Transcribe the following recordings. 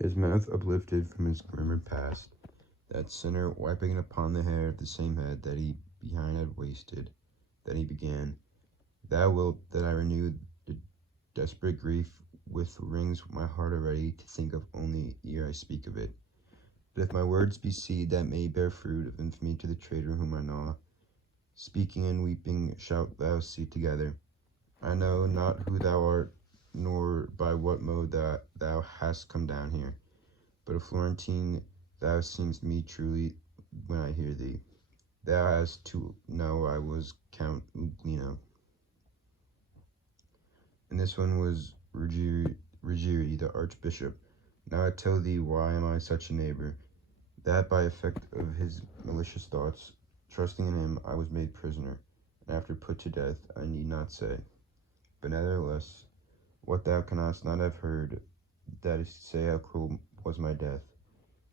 his mouth uplifted from his grimmer past, that sinner wiping upon the hair of the same head that he behind had wasted. Then he began, Thou wilt that I renew the desperate grief which wrings my heart already to think of only ere I speak of it. But if my words be seed that may bear fruit of infamy to the traitor whom I gnaw, speaking and weeping shalt thou see together. I know not who thou art, nor by what mode that thou hast come down here, but a Florentine thou seemst me truly when I hear thee. Thou hast to know I was Count Uglino. And this one was Ruggieri, the archbishop. Now I tell thee why am I such a neighbor, that by effect of his malicious thoughts, trusting in him, I was made prisoner, and after put to death, I need not say. But nevertheless, what thou canst not have heard, that is to say how cruel was my death,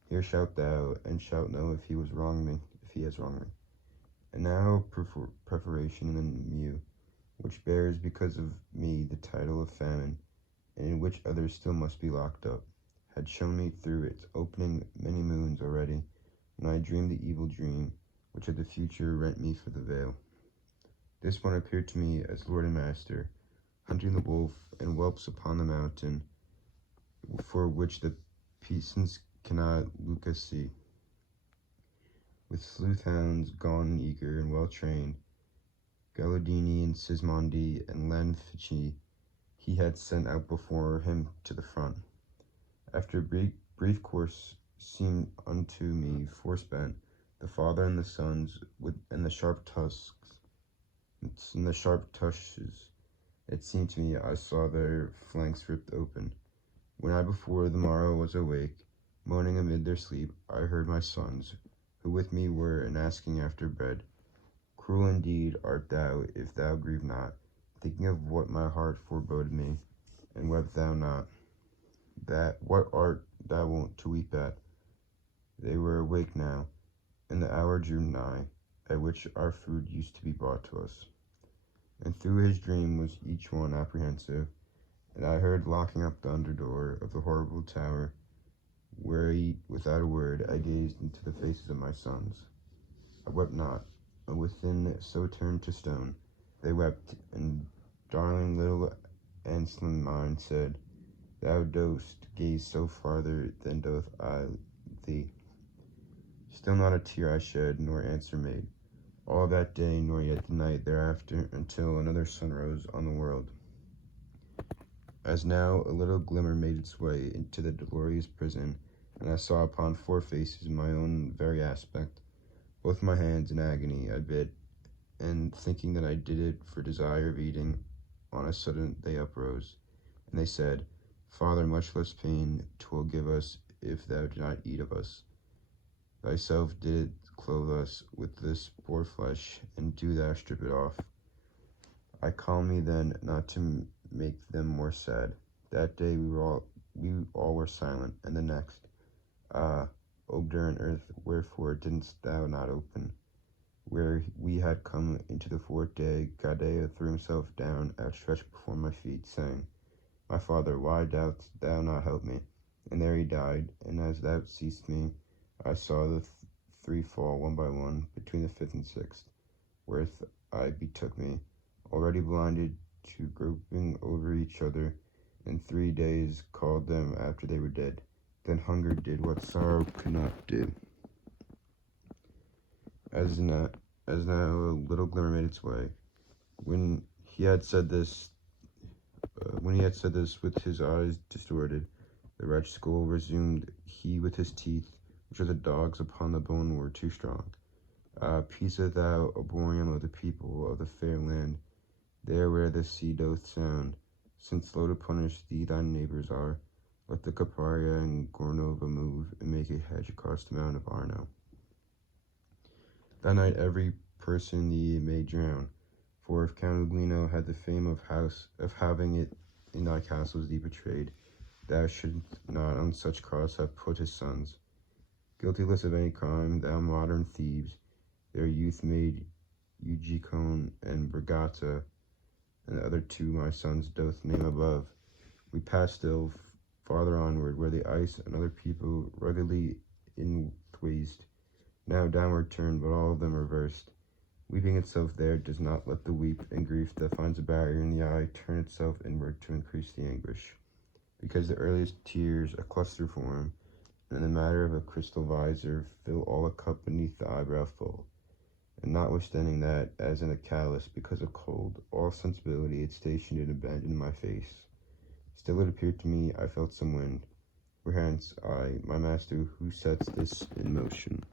here shalt thou, and shalt know if he has wronged me. And now preparation in the mew, which bears because of me the title of famine, and in which others still must be locked up, had shown me through its opening many moons already, when I dreamed the evil dream, which of the future rent me for the veil. This one appeared to me as Lord and Master, hunting the wolf and whelps upon the mountain, for which the peasants cannot look see. With sleuth hounds gone and eager and well trained, Gallardini and Sismondi and Lanfichi he had sent out before him to the front. After a brief course seemed unto me forespent, the father and the sons, and the sharp tusks, it seemed to me I saw their flanks ripped open. When I before the morrow was awake, moaning amid their sleep, I heard my sons, who with me were, and asking after bread. Cruel indeed art thou, if thou grieve not, thinking of what my heart foreboded me, and wept thou not. That what art thou wont to weep at? They were awake now, and the hour drew nigh, at which our food used to be brought to us. And through his dream was each one apprehensive, and I heard locking up the under door of the horrible tower, where without a word I gazed into the faces of my sons. I wept not, and within so turned to stone, they wept, and darling little Anselm mine said, Thou dost gaze so farther than doth I thee. Still not a tear I shed, nor answer made, all that day, nor yet the night thereafter, until another sun rose on the world. As now a little glimmer made its way into the glorious prison, and I saw upon 4 faces my own very aspect. Both my hands in agony I bit, and thinking that I did it for desire of eating, on a sudden they uprose, and they said, Father, much less pain 'twill give us if thou do not eat of us. Thyself did clothe us with this poor flesh, and do thou strip it off. I calm me then, not to make them more sad. That day we all were silent, and the next, O durn earth, wherefore didst thou not open? Where we had come into the 4th day, Gadea threw himself down, outstretched before my feet, saying, My father, why dost thou not help me? And there he died, and as thou seest me, I saw the 3 fall one by one, between the 5th and 6th, wherewith I betook me, already blinded, to groping over each other, and 3 days called them after they were dead. Then hunger did what sorrow could not do. As now a little glimmer made its way. When he had said this with his eyes distorted, the wretched skull resumed he with his teeth, which as a dog's upon the bone were too strong. Pisa thou, arboreum of the people of the fair land, there where the sea doth sound, since slow to punish thee thy neighbors are, let the Caparia and Gornova move, and make a hedge across the mount of Arno. That night every person in thee may drown, for if Count Uglino had the fame of having it in thy castles thee betrayed, thou shouldst not on such cause have put his sons. Guiltless of any crime, thou modern thieves, their youth made Eugicon and Brigata, and the other 2 my sons doth name above. We pass still, farther onward, where the ice and other people ruggedly entwined, now downward turned, but all of them reversed. Weeping itself there does not let the weep, and grief that finds a barrier in the eye turn itself inward to increase the anguish. Because the earliest tears a cluster form, and in the matter of a crystal visor, fill all a cup beneath the eyebrow full. And notwithstanding that, as in a callous, because of cold, all sensibility had stationed and abandoned my face, still it appeared to me I felt some wind, wherehence I, my master, who sets this in motion.